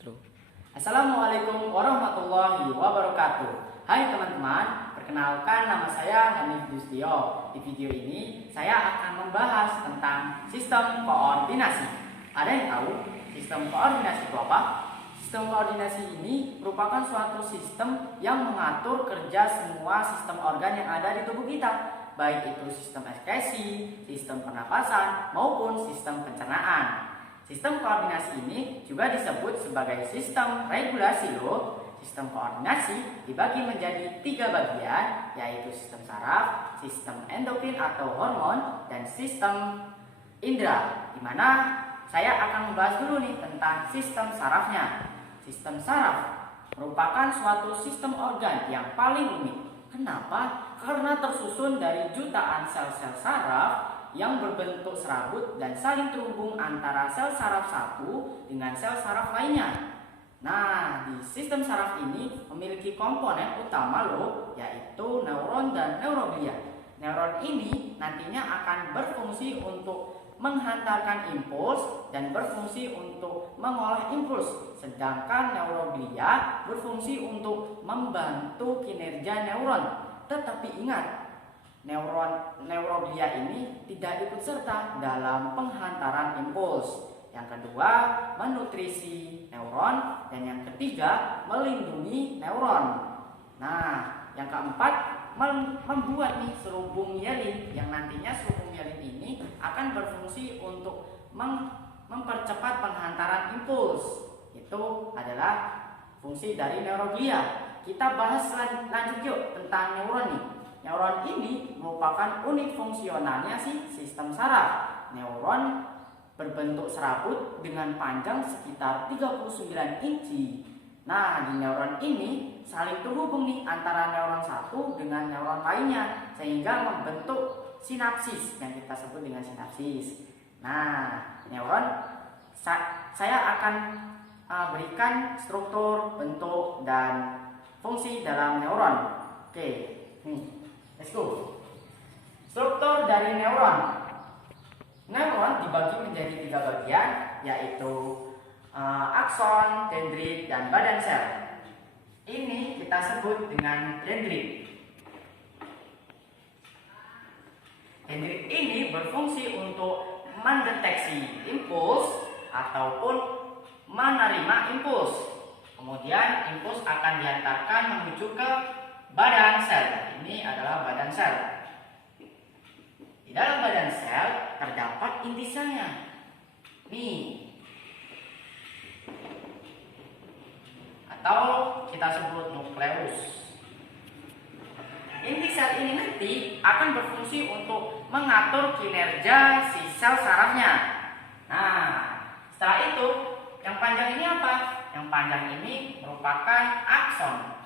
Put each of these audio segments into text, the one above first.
True. Assalamualaikum warahmatullahi wabarakatuh. Hai teman-teman, perkenalkan nama saya Hanif Yustio. Di video ini saya akan membahas tentang sistem koordinasi. Ada yang tahu sistem koordinasi itu apa? Sistem koordinasi ini merupakan suatu sistem yang mengatur kerja semua sistem organ yang ada di tubuh kita, baik itu sistem ekskresi, sistem pernapasan, maupun sistem pencernaan. Sistem koordinasi ini juga disebut sebagai sistem regulasi loh. Sistem koordinasi dibagi menjadi 3 bagian, yaitu sistem saraf, sistem endokrin atau hormon, dan sistem indera. Dimana saya akan membahas dulu nih tentang sistem sarafnya. Sistem saraf merupakan suatu sistem organ yang paling unik. Kenapa? Karena tersusun dari jutaan sel-sel saraf yang berbentuk serabut dan saling terhubung antara sel saraf satu dengan sel saraf lainnya. Nah, di sistem saraf ini memiliki komponen utama loh, yaitu neuron dan neuroglia. Neuron ini nantinya akan berfungsi untuk menghantarkan impuls dan berfungsi untuk mengolah impuls, sedangkan neuroglia berfungsi untuk membantu kinerja neuron. Tetapi ingat, neuroglia ini tidak ikut serta dalam penghantaran impuls. Yang kedua, menutrisi neuron, dan yang ketiga, melindungi neuron. Nah, yang keempat, membuat nih serubung myelin, yang nantinya serubung myelin ini akan berfungsi untuk mempercepat penghantaran impuls. Itu adalah fungsi dari neuroglia. Kita bahas lanjut yuk tentang neuron nih. Neuron ini merupakan unit fungsionalnya sistem saraf. Neuron berbentuk serabut dengan panjang sekitar 39 inci. Nah, di neuron ini saling terhubung nih antara neuron satu dengan neuron lainnya, sehingga membentuk sinapsis yang kita sebut dengan sinapsis. Nah, neuron saya akan berikan struktur, bentuk, dan fungsi dalam neuron. Oke, nih. Let's go. Struktur dari neuron. Neuron dibagi menjadi 3 bagian, yaitu akson, dendrit, dan badan sel. Ini kita sebut dengan dendrit. Dendrit ini berfungsi untuk mendeteksi impuls ataupun menerima impuls. Kemudian impuls akan diantarkan menuju ke badan sel. Ini adalah badan sel. Di dalam badan sel terdapat inti selnya. Nih. Atau kita sebut nukleus. Inti sel ini nanti akan berfungsi untuk mengatur kinerja si sel sarafnya. Nah, setelah itu yang panjang ini apa? Yang panjang ini merupakan akson.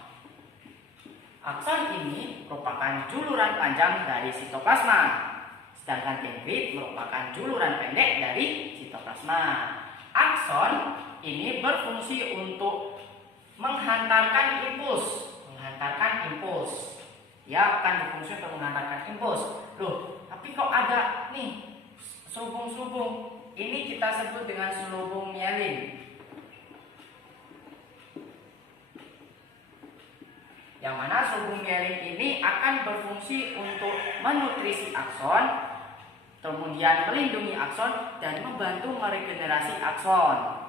Akson ini merupakan juluran panjang dari sitoplasma, sedangkan dendrit merupakan juluran pendek dari sitoplasma. Akson ini berfungsi untuk menghantarkan impuls, Ya, akan berfungsi untuk menghantarkan impuls. Loh, tapi kok ada nih selubung-selubung? Ini kita sebut dengan selubung myelin. Yang mana selubung myelin ini akan berfungsi untuk menutrisi akson, kemudian melindungi akson, dan membantu meregenerasi akson.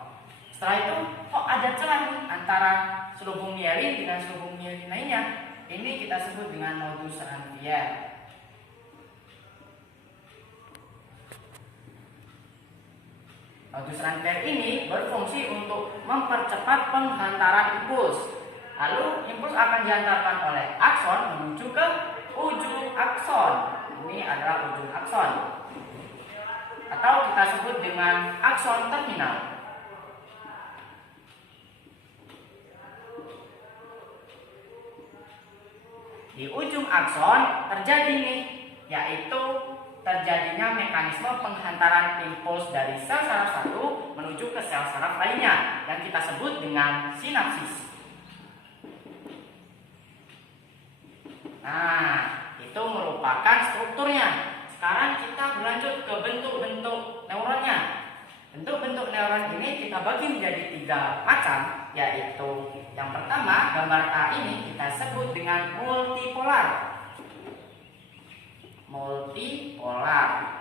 Setelah itu, kok ada celah antara selubung myelin dengan selubung myelin lainnya? Ini kita sebut dengan nodus Ranvier. Nodus Ranvier ini berfungsi untuk mempercepat penghantaran impuls. Lalu impuls akan diantarkan oleh akson menuju ke ujung akson. Ini adalah ujung akson, atau kita sebut dengan akson terminal. Di ujung akson terjadi nih, yaitu terjadinya mekanisme penghantaran impuls dari sel saraf satu menuju ke sel saraf lainnya, yang kita sebut dengan sinapsis. Nah, itu merupakan strukturnya. Sekarang kita berlanjut ke bentuk-bentuk neuronnya. Bentuk-bentuk neuron ini kita bagi menjadi 3 macam, yaitu yang pertama, gambar A ini kita sebut dengan multipolar. Multipolar.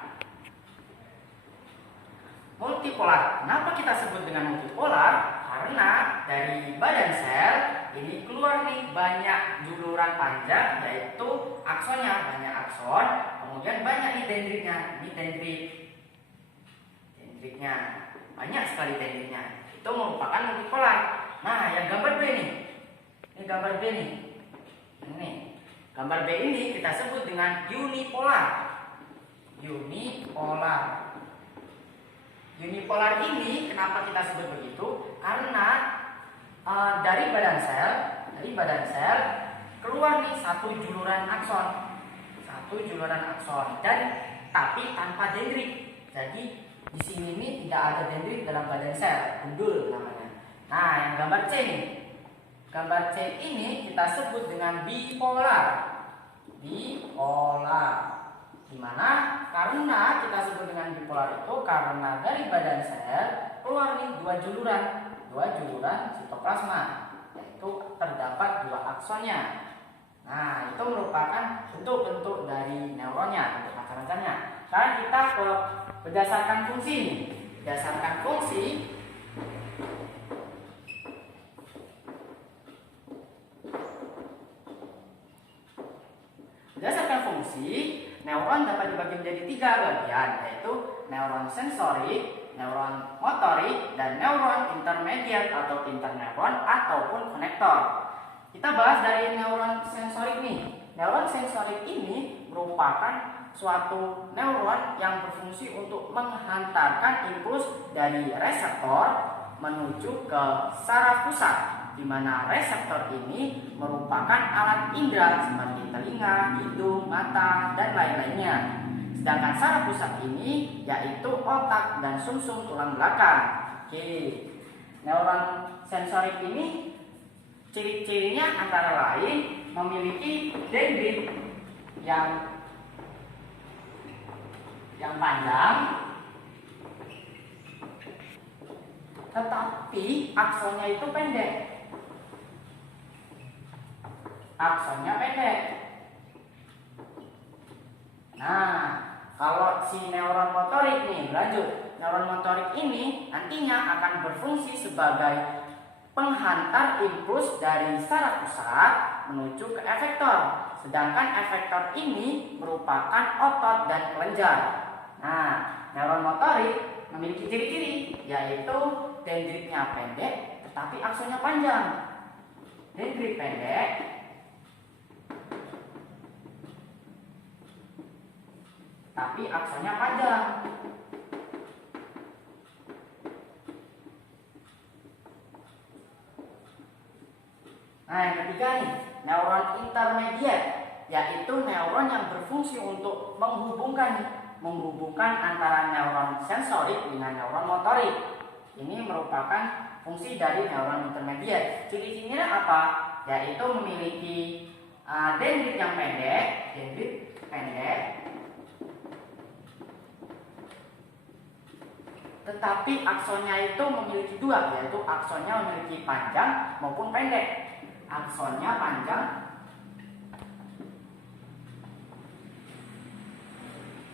Kenapa kita sebut dengan multipolar? Karena dari badan sel ini keluar nih banyak juluran panjang, yaitu aksonnya, banyak akson, kemudian banyak nih dendritnya. Ini dendritnya banyak sekali dendritnya. Itu merupakan multipolar. Nah, yang gambar B nih, ini gambar B nih. Ini gambar B ini kita sebut dengan unipolar. Unipolar ini kenapa kita sebut begitu? Karena dari badan sel keluar nih satu juluran akson, dan tapi tanpa dendrit. Jadi di sini nih tidak ada dendrit dalam badan sel, gundul namanya. Nah, yang gambar C nih, gambar C ini kita sebut dengan bipolar. Dimana karena kita sebut dengan bipolar itu karena dari badan sel keluar nih dua juluran sitoplasma, yaitu terdapat 2 aksonnya. Nah, itu merupakan bentuk-bentuk dari neuronnya, bentuk macam-macamnya. Sekarang kita ke berdasarkan fungsi nih. Berdasarkan fungsi, neuron dapat dibagi menjadi 3 bagian, yaitu neuron sensorik, neuron motorik, dan neuron intermediate atau interneuron ataupun konektor. Kita bahas dari neuron sensorik nih. Neuron sensorik ini merupakan suatu neuron yang berfungsi untuk menghantarkan impuls dari reseptor menuju ke saraf pusat, di mana reseptor ini merupakan alat indera seperti telinga, hidung, mata, dan lain-lainnya. Sedangkan saraf pusat ini yaitu otak dan sumsum tulang belakang. Oke. Neuron sensorik ini ciri-cirinya antara lain memiliki dendrit yang panjang, tetapi aksonnya itu pendek. Nah, kalau si neuron motorik nih, lanjut. Neuron motorik ini nantinya akan berfungsi sebagai penghantar impuls dari saraf pusat menuju ke efektor. Sedangkan efektor ini merupakan otot dan kelenjar. Nah, neuron motorik memiliki ciri-ciri, yaitu dendritnya pendek tetapi aksonnya panjang. Dendrit pendek tapi aksonnya panjang. Nah, yang ketiga nih, neuron intermediate, yaitu neuron yang berfungsi untuk menghubungkan antara neuron sensorik dengan neuron motorik. Ini merupakan fungsi dari neuron intermediate. Ciri-cirinya apa? Yaitu memiliki dendrit yang pendek, tetapi aksonnya itu memiliki 2, yaitu aksonnya memiliki panjang maupun pendek. Aksonnya panjang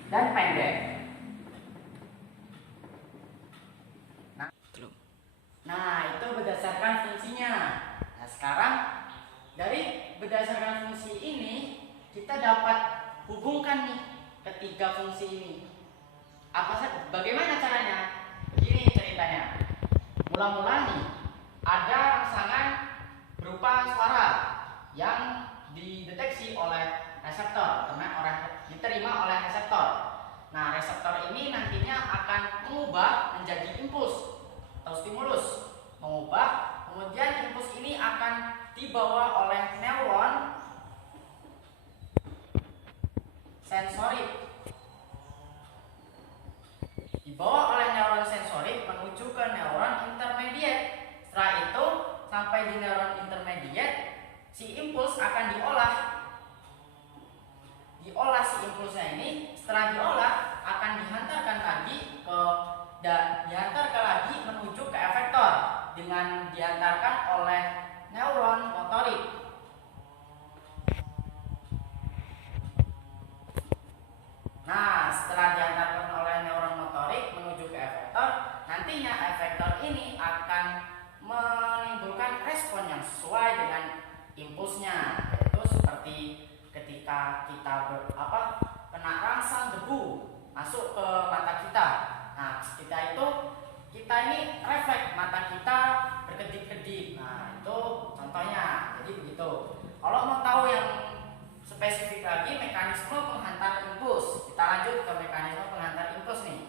dan pendek. Nah, itu berdasarkan fungsinya. Nah, sekarang dari berdasarkan fungsi ini kita dapat hubungkan nih ketiga fungsi ini. Bagaimana caranya? Begini ceritanya. Mula-mula nih ada rangsangan berupa suara yang dideteksi oleh reseptor, diterima oleh reseptor. Nah, reseptor ini nantinya akan mengubah menjadi impuls atau stimulus, kemudian impuls ini akan dibawa oleh neuron sensorik, menuju ke neuron intermediate. Setelah itu sampai di neuron intermediate, si impuls akan diolah si impulsnya ini. Setelah diolah akan dihantarkan lagi ke dengan diantarkan oleh neuron motorik. Nah, setelah diantarkan oleh neuron motorik menuju ke efektor, nantinya efektor ini akan menimbulkan respon yang sesuai dengan impulsnya, yaitu seperti ketika kita kena rangsang debu masuk ke mata kita. Nah, kita ini refleks mata kita berkedip-kedip. Nah, itu contohnya. Jadi begitu. Kalau mau tahu yang spesifik lagi mekanisme penghantar impuls, kita lanjut ke mekanisme penghantar impuls nih.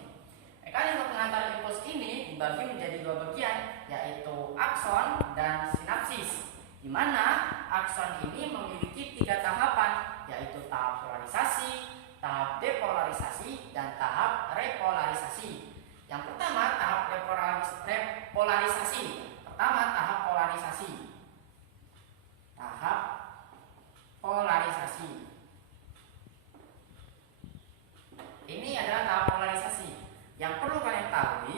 Mekanisme penghantar impuls ini dibagi menjadi dua bagian, yaitu akson dan sinapsis. Di mana akson ini memiliki 3 tahapan, yaitu tahap polarisasi, tahap depolarisasi, dan tahap repolarisasi. Yang pertama tahap repolarisasi. Pertama tahap polarisasi. Tahap polarisasi. Ini adalah tahap polarisasi. Yang perlu kalian tahu,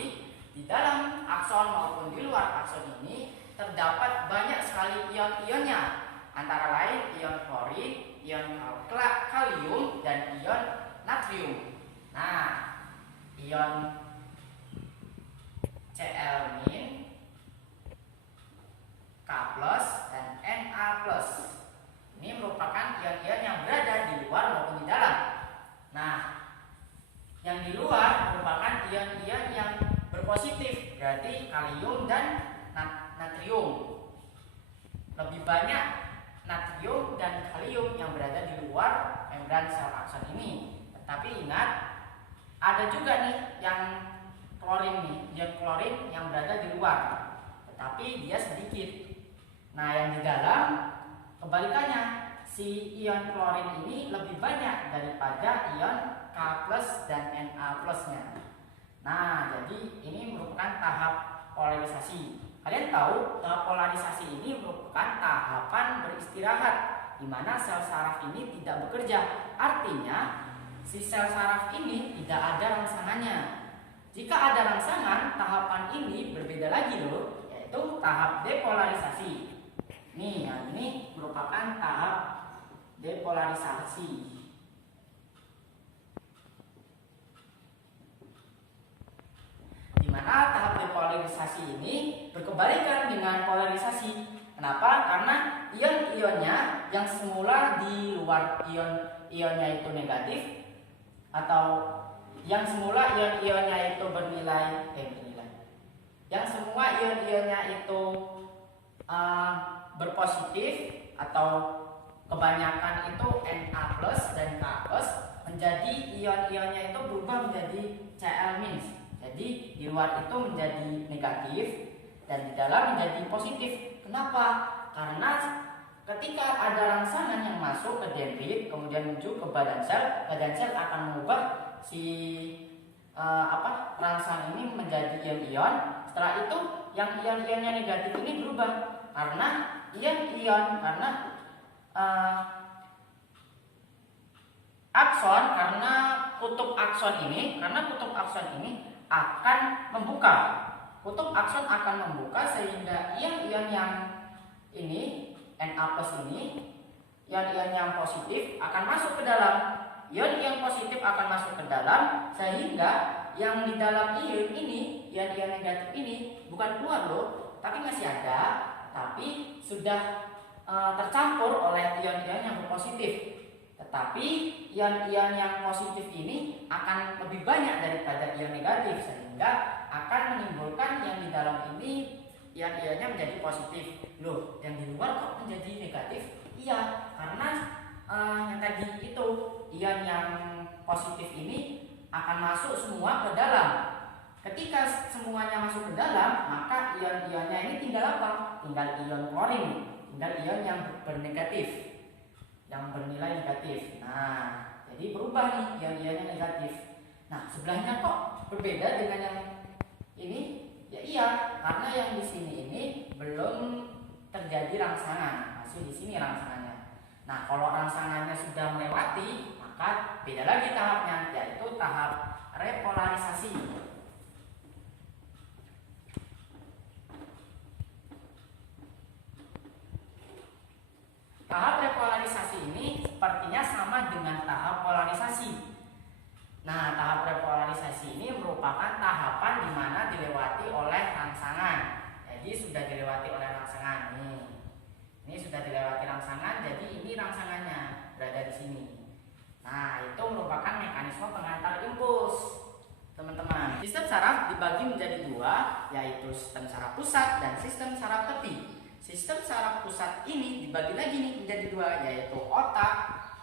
di dalam akson maupun di luar akson ini terdapat banyak sekali ion-ionnya, antara lain ion klorin, ion kalium, dan ion natrium. Nah, ion Cl-, K+, dan Na+. Ini merupakan ion-ion yang berada di luar maupun di dalam. Nah, yang di luar merupakan ion-ion yang berpositif, berarti kalium dan natrium. Lebih banyak natrium dan kalium yang berada di luar membran sel akson ini. Tetapi ingat, ada juga nih yang klorin nih, ion klorin yang berada di luar, tetapi dia sedikit. Nah, yang di dalam kebalikannya, si ion klorin ini lebih banyak daripada ion K+ dan Na+-nya. Nah, jadi ini merupakan tahap polarisasi. Kalian tahu tahap polarisasi ini merupakan tahapan beristirahat, di mana sel saraf ini tidak bekerja. Artinya si sel saraf ini tidak ada rangsangannya. Jika ada rangsangan, tahapan ini berbeda lagi loh, yaitu tahap depolarisasi. Nih, yang ini merupakan tahap depolarisasi. Di mana tahap depolarisasi ini berkebalikan dengan polarisasi. Kenapa? Karena ion-ionnya yang semula di luar ion-ionnya itu negatif, atau yang semula ion-ionnya itu yang semua ion-ionnya itu berpositif, atau kebanyakan itu Na+ dan K+, menjadi ion-ionnya itu berubah menjadi Cl-. Jadi di luar itu menjadi negatif dan di dalam menjadi positif. Kenapa? Karena ketika ada rangsangan yang masuk ke dendrit kemudian menuju ke badan sel akan mengubah si rangsangan ini menjadi ion-ion. Setelah itu yang ion-ionnya negatif ini berubah karena kutub akson ini akan membuka. Kutub akson akan membuka sehingga ion-ion yang ini Na+ ini, ion-ion yang positif akan masuk ke dalam. Ion-ion positif akan masuk ke dalam sehingga yang di dalam ion ini, ion-ion negatif ini bukan keluar loh, tapi masih ada, tapi sudah tercampur oleh ion-ion yang berpositif. Tetapi ion-ion yang positif ini akan lebih banyak daripada ion negatif sehingga akan menimbulkan yang di dalam ini ion-ionnya menjadi positif. Loh, yang di luar kok menjadi negatif? Iya, karena yang tadi itu ion yang positif ini akan masuk semua ke dalam. Ketika semuanya masuk ke dalam, maka ion-ionnya ini tinggal apa? Tinggal ion klorin, tinggal ion yang bernegatif, yang bernilai negatif. Nah, jadi berubah nih ion-ionnya negatif. Nah, sebelahnya kok berbeda dengan yang ini? Ya iya, karena yang di sini ini belum terjadi rangsangan, masih di sini rangsangannya. Nah, kalau rangsangannya sudah melewati, maka beda lagi tahapnya, yaitu tahap repolarisasi. tahap repolarisasi ini sepertinya sama dengan tahap polarisasi. Nah, tahap repolarisasi ini merupakan tahapan di mana dilewati oleh rangsangan. Jadi sudah dilewati oleh rangsangan nih. Ini sudah dilewati rangsangan, jadi ini rangsangannya berada di sini. Nah, itu merupakan mekanisme pengantar impuls, teman-teman. Sistem saraf dibagi menjadi dua, yaitu sistem saraf pusat dan sistem saraf tepi. Sistem saraf pusat ini dibagi lagi nih menjadi dua, yaitu otak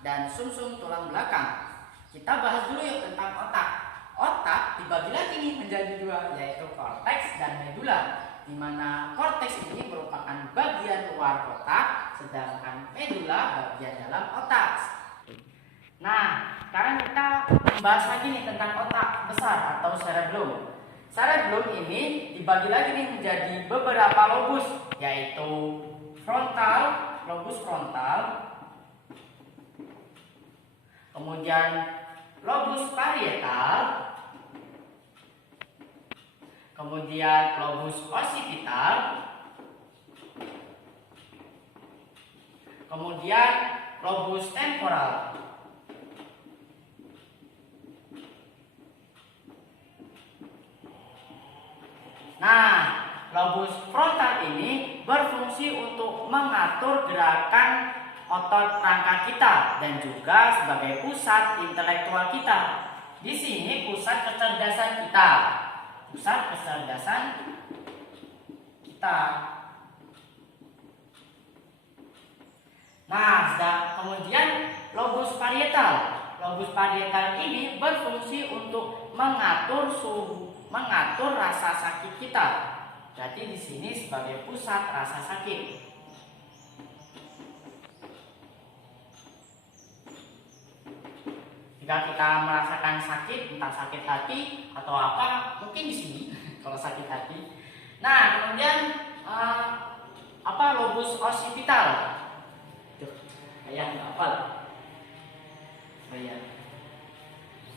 dan sumsum tulang belakang. Kita bahas dulu yuk tentang otak. Otak dibagi lagi nih menjadi dua, yaitu korteks dan medula. Di mana korteks ini merupakan bagian luar otak, sedangkan medula bagian dalam otak. Nah, sekarang kita membahas lagi nih tentang otak besar atau cerebellum. Cerebellum ini dibagi lagi nih menjadi beberapa lobus, yaitu lobus frontal, kemudian lobus parietal, kemudian lobus occipital, kemudian lobus temporal. Nah, lobus frontal ini berfungsi untuk mengatur gerakan otot rangka kita dan juga sebagai pusat intelektual kita. Di sini pusat kecerdasan kita. Pusat kecerdasan kita. Nah, kemudian lobus parietal. Lobus parietal ini berfungsi untuk mengatur rasa sakit kita. Jadi di sini sebagai pusat rasa sakit. Jika kita merasakan sakit, entah sakit hati atau apa, mungkin di sini kalau sakit hati. Nah, kemudian lobus occipital. Tuh, ayah nggak hafal.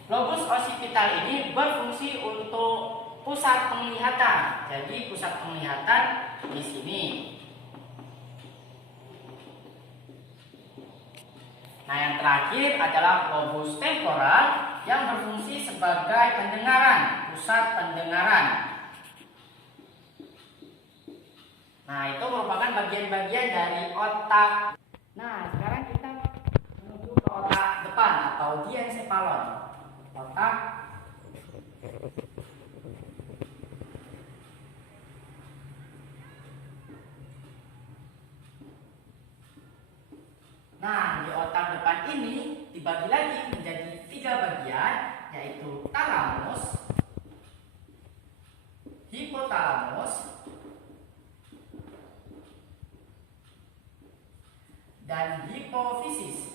Lobus occipital ini berfungsi untuk pusat penglihatan. Jadi pusat penglihatan di sini. Nah, yang terakhir adalah lobus temporal yang berfungsi sebagai pendengaran, pusat pendengaran. Nah, itu merupakan bagian-bagian dari otak. Nah, sekarang kita menuju ke otak depan atau diencephalon. Otak Nah, di otak depan ini dibagi lagi menjadi 3 bagian, yaitu talamus, hipotalamus, dan hipofisis.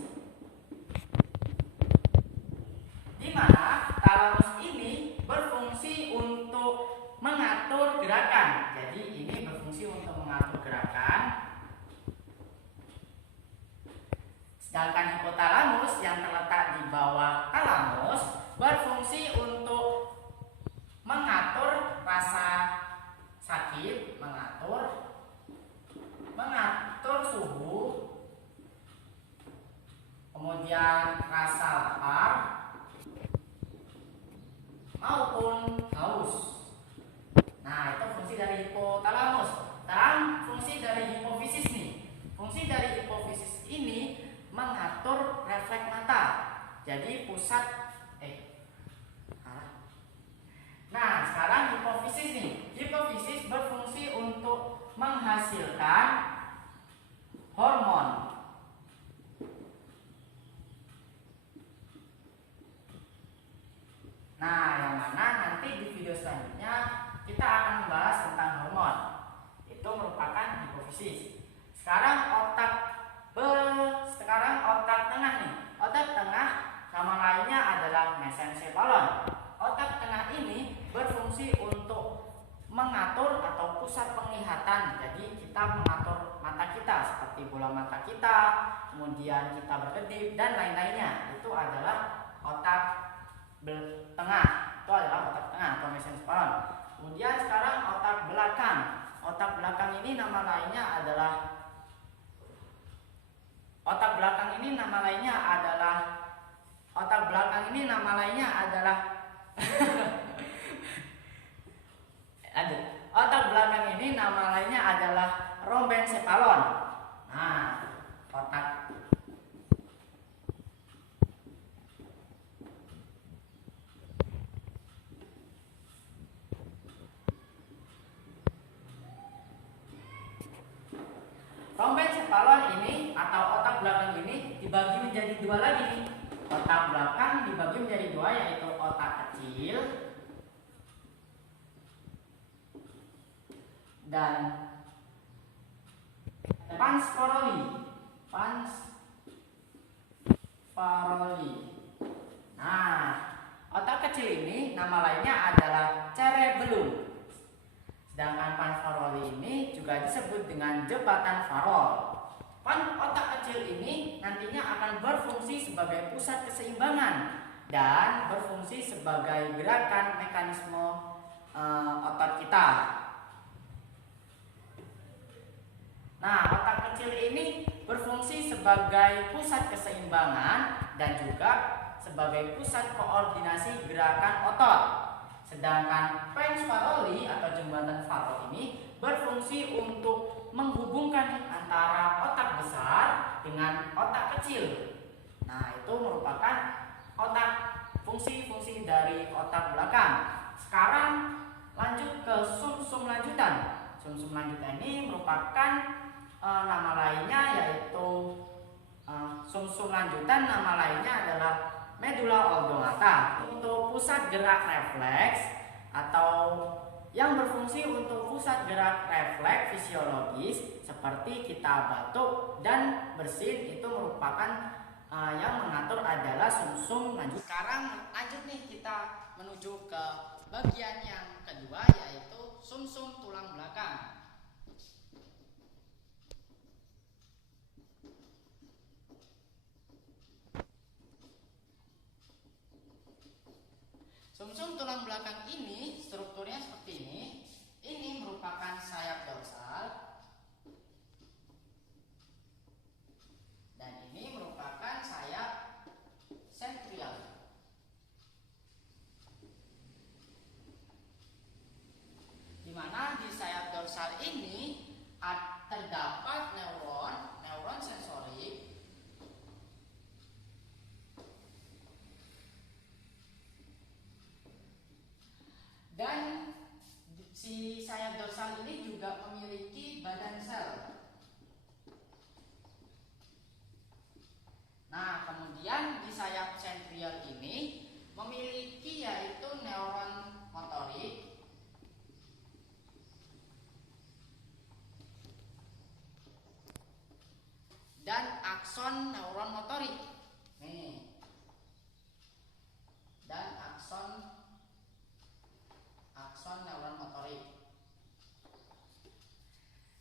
Di mana talamus ini berfungsi untuk mengatur gerakan. Jadi ini berfungsi untuk mengatur gerakan. Sedangkan hipotalamus yang terletak di bawah talamus berfungsi untuk mengatur rasa sakit, mengatur suhu, kemudian rasa lapar maupun haus. Nah, itu fungsi dari hipotalamus. Sekarang fungsi dari hipofisis nih. Fungsi dari hipofisis ini mengatur refleks mata. Jadi Nah, sekarang hipofisis nih. Hipofisis berfungsi untuk menghasilkan hormon. Nah, yang mana nanti di video selanjutnya kita akan membahas tentang hormon. Itu merupakan hipofisis. Sekarang otak tengah nih. Otak tengah nama lainnya adalah mesencephalon. Otak tengah ini berfungsi untuk mengatur atau pusat penglihatan. Jadi kita mengatur mata kita seperti bola mata kita, kemudian kita berkedip dan lain-lainnya. Itu adalah otak tengah. Itu adalah otak tengah atau mesencephalon. Kemudian sekarang otak belakang. Otak belakang ini nama lainnya adalah belakang ini nama lainnya adalah lanjut. Otak belakang ini nama lainnya adalah rhombencephalon. Nah, otak rhombencephalon ini atau otak belakang ini dibagi menjadi dua lagi nih. Otak belakang dibagi menjadi dua, yaitu otak kecil dan pons faroli. Nah, otak kecil ini nama lainnya adalah cerebellum. Sedangkan pons faroli ini juga disebut dengan jembatan farol. Otak kecil ini nantinya akan berfungsi sebagai pusat keseimbangan dan berfungsi sebagai gerakan mekanisme otot kita. Nah, otak kecil ini berfungsi sebagai pusat keseimbangan dan juga sebagai pusat koordinasi gerakan otot. Sedangkan pons faroli atau jembatan farol ini berfungsi untuk menghubungkan antara otak besar dengan otak kecil. Nah, itu merupakan fungsi-fungsi dari otak belakang. Sekarang lanjut ke sumsum lanjutan. Sumsum lanjutan ini merupakan nama lainnya yaitu sumsum lanjutan nama lainnya adalah medula oblongata. Untuk pusat gerak refleks atau yang berfungsi untuk pusat gerak refleks fisiologis seperti kita batuk dan bersin, itu merupakan yang mengatur adalah sumsum lanjutan. Sekarang lanjut nih, kita menuju ke bagian yang kedua yaitu sumsum tulang belakang. Sumsum tulang belakang ini strukturnya seperti ini. Ini merupakan sayap dorsal dan ini merupakan sayap sentrial. Di mana di sayap dorsal ini terdapat neuron sensorik dan si sayap dorsal ini juga memiliki badan sel. Nah, kemudian di sayap sentrial ini memiliki yaitu neuron motorik dan akson neuron motorik. Nih. Dan akson neuron motorik.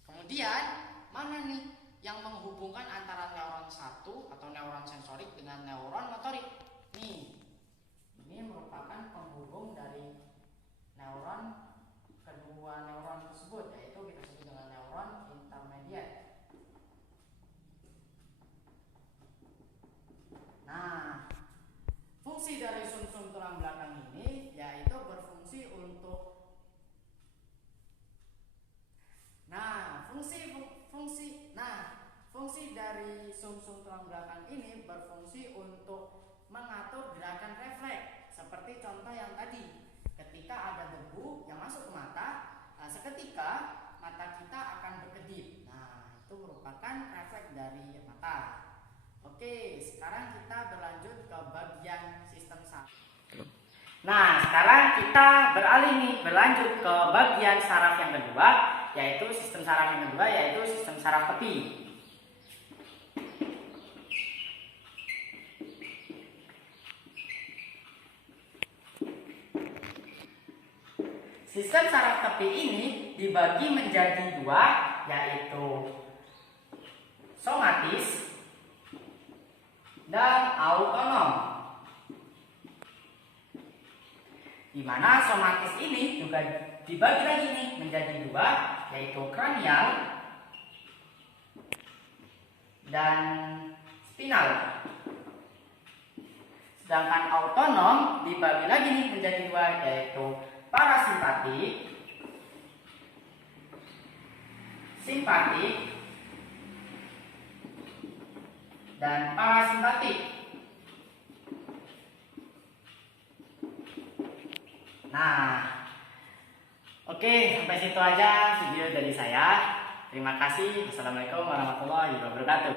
Kemudian mana nih yang menghubungkan antara neuron satu atau neuron sensorik dengan neuron motorik? Nih, ini merupakan penghubung dari kedua neuron tersebut, yaitu kita sebut dengan neuron intermediate. Nah, fungsi dari sumsum tulang belakang ini yaitu berfungsi untuk fungsi dari sumsum tulang belakang ini berfungsi untuk mengatur gerakan refleks. Seperti contoh yang tadi, ketika ada debu yang masuk ke mata, seketika mata kita akan berkedip. Nah, itu merupakan refleks dari mata. Oke, sekarang kita berlanjut ke bagian sistem saraf. Nah, sekarang kita berlanjut ke bagian saraf yang kedua, yaitu sistem saraf yang kedua, yaitu sistem saraf tepi. Sistem saraf tepi ini dibagi menjadi dua, yaitu somatis dan autonom. Di mana somatis ini juga dibagi lagi nih menjadi dua, yaitu kranial dan spinal. Sedangkan autonom dibagi lagi nih menjadi dua, yaitu parasimpatik, simpatik, dan parasimpatik. Nah, oke, sampai situ aja video dari saya. Terima kasih. Wassalamualaikum warahmatullahi wabarakatuh.